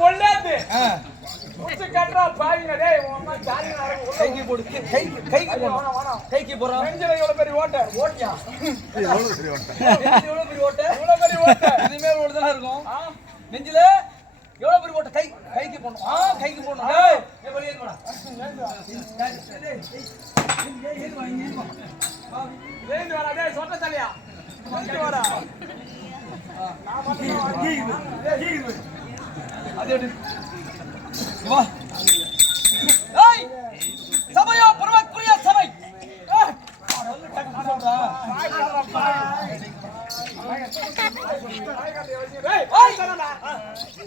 பொல்லாது முச்சு கட்டறா பாவிங்க டேய் உன் அம்மா ஜாலி கைக்கு போடு கைக்கு போறோம் கைக்கு போறோம் நெஞ்சில இவ்வளவு பெரிய ஓட்டியா எவ்வளவு பெரிய ஓட்ட இவ்வளவு பெரிய ஓட்ட இதுமே ஓடுதலா இருக்கும் நெஞ்சில எவ்வளவு பெரிய ஓட்ட கைக்கு போடணும் கைக்கு போடணும் டேய் ஏ வெளிய போடா ஏய் வாடா டேய் சொட்ட தலையா வந்து வாடா நான் வந்து கீழ அதே வா ஏய் சபையோ பரமக்குரிய சபை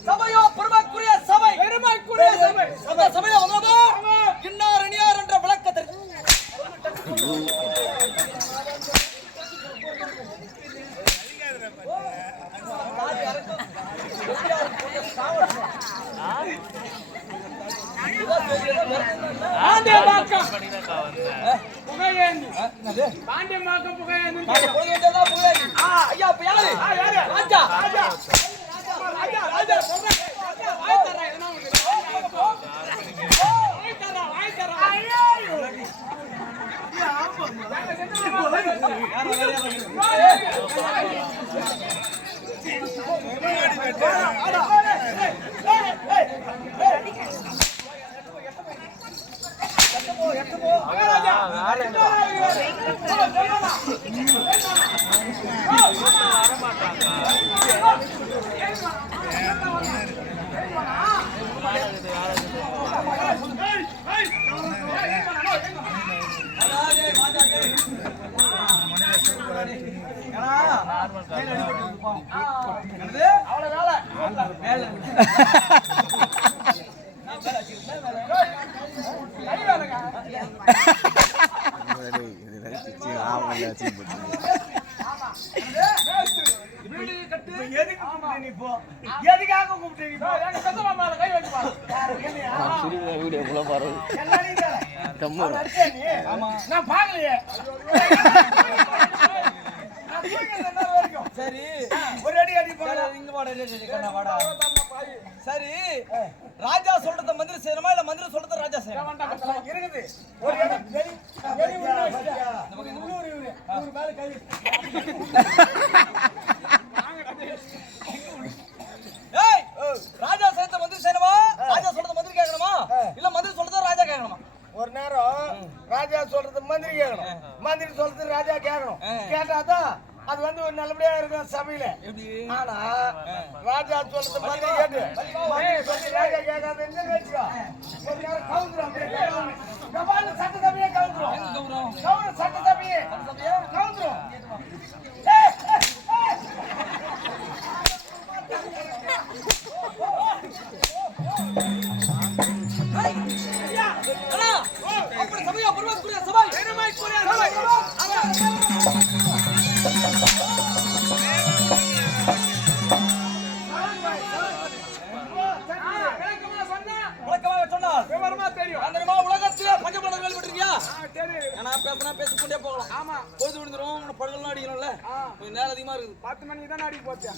சபையோ பரமக்குரிய சபை பெருமைக்குரிய சபை அந்த சபையை வந்ததோ இன்னார் இனியார் என்ற விளக்கத்திற்கு பாண்டியமாக்கம் புகையேந்தி ஐயா இப்ப யாரு ராஜா ராஜா ராஜா ராஜா சரி ஒரு அடி அடி சரி ராஜா சொல்றத மந்திரி செய்யணுமா இல்ல மந்திரி சொல்றத ராஜா செய்யணுமா இருக்குது ஒரு ஏய் ராஜா செய்யறத மந்திரி செய்யணுமா ராஜா சொல்றத மந்திரி கேட்கணுமா இல்ல மந்திரி சொல்றத ராஜா கேட்கணுமா ஒரு நேரம் ராஜா சொல்றது மந்திரி கேட்கணும் மந்திரி சொல்றது ராஜா கேட்கணும் கேட்டாதான் அது வந்து ஒரு நல்லபடியா இருக்கும் சபையில ஆனா ராஜா சொல்றது மந்திரி கேட்டு ராஜா கேட்காத வச்சுக்கோ ஒரு நேரம் கவுந்துரும் சட்டசபையே கவுந்துரும் சட்டசபையே கவுந்துரும் அப்படி சபையா பருவத்துக்குரிய சபை பெருமைக்குரிய சபை பேசிக்கொண்டே போகலாம். ஆமா பொழுது விழுந்துரும் படுகள்லாம் அடிக்கணும்ல கொஞ்சம் நேரம் அதிகமா இருக்குது 10 மணிக்கு தான் அடிக்க போச்சேன்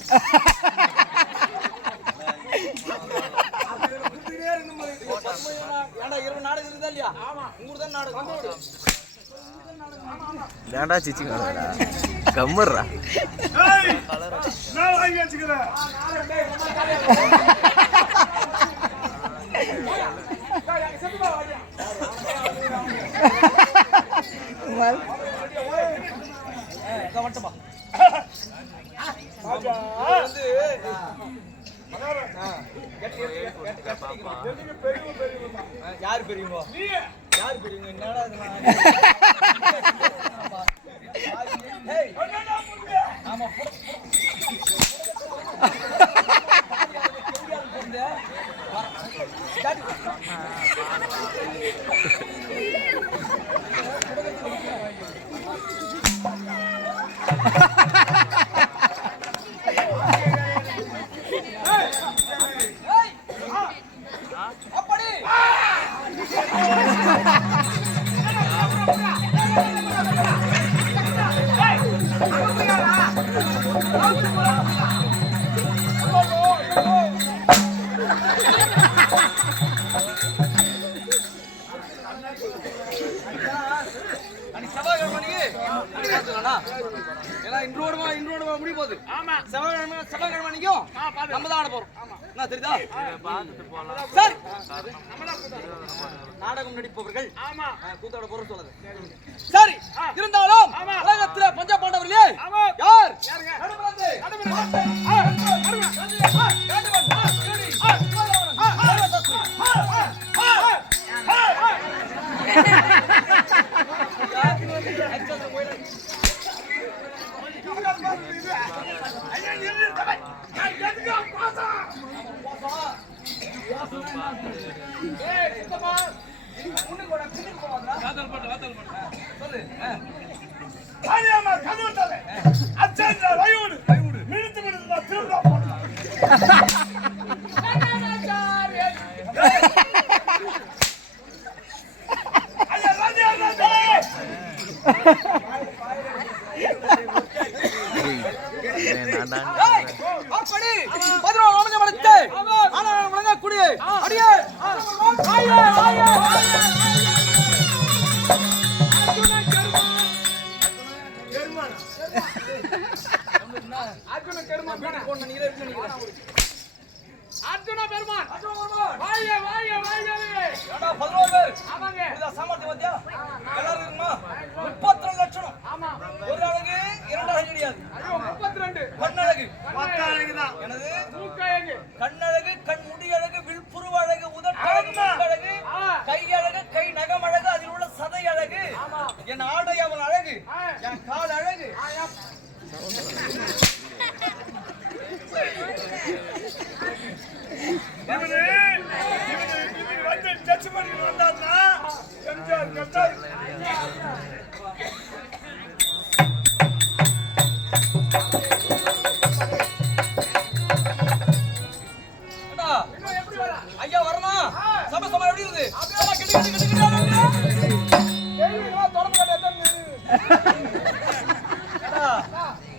ஏன்டா 20 நாடகம் இருக்குதா இல்லையா உங்களுக்கு தான் நாடகம் ஏன்டா சிச்சிங்கடா கம்மர்ரா நான் வாங்கி வச்சுக்கிறேன் யாரு பெரியவங்க யாரு பெரியவங்க என்னடா ஆமா ஏன்னா இன்றோட முடிய போகுது. செவ்வாய்க்கிழமை நிக்கும். நம்ம தான் ஆட போறோம். என்ன தெரியுதா? சரி. நாடகம் நடிப்பவர்கள் கூத்தாட போற சொல்லுது. சரி. இருந்தாலும் உலகத்துல பஞ்ச பாண்டவர்களே யார்? அர்ஜுன பெருமான் வாய வாய வாயவே ஏடா 11 பேர் ஆமாங்க இந்த சாமர்த்தியம் பாத்தியா எல்லாரும் இருக்குமா 32 லட்சம் ஆமா ஒரு அழகு இரண்டு அழகு கிடையாது ஐயோ 32 கண்ணழகு 10 அழகு தான் எனது மூக்கழகு கண்ணழகு கண் முடி அழகு வில்புருவ அழகு உதட்டு அழகு கை அழகு கை நகம் அழகு அதில் உள்ள சதை அழகு என் ஆடை அவள் அழகு என் கால் அழகு ஐயா வரணும் சபை சபை எப்படி இருக்கு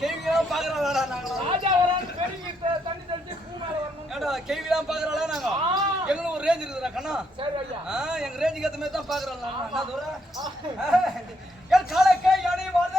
கேள்வியெல்லாம் பாக்குறாளா நாங்க ராஜா வரான்னு பெருங்கி தண்ணி தெளிச்சு பூ மேல வரணும் ஏடா கேள்வியெல்லாம் பாக்குறாளா நாங்க எங்களுக்கு ஒரு ரேஞ்ச் இருக்குடா கண்ணா சரி ஐயா எங்க ரேஞ்சுக்கு ஏத்த மாதிரி தான் பாக்குறாளா என்ன தூரம் என் காலக்கே யானை வாழ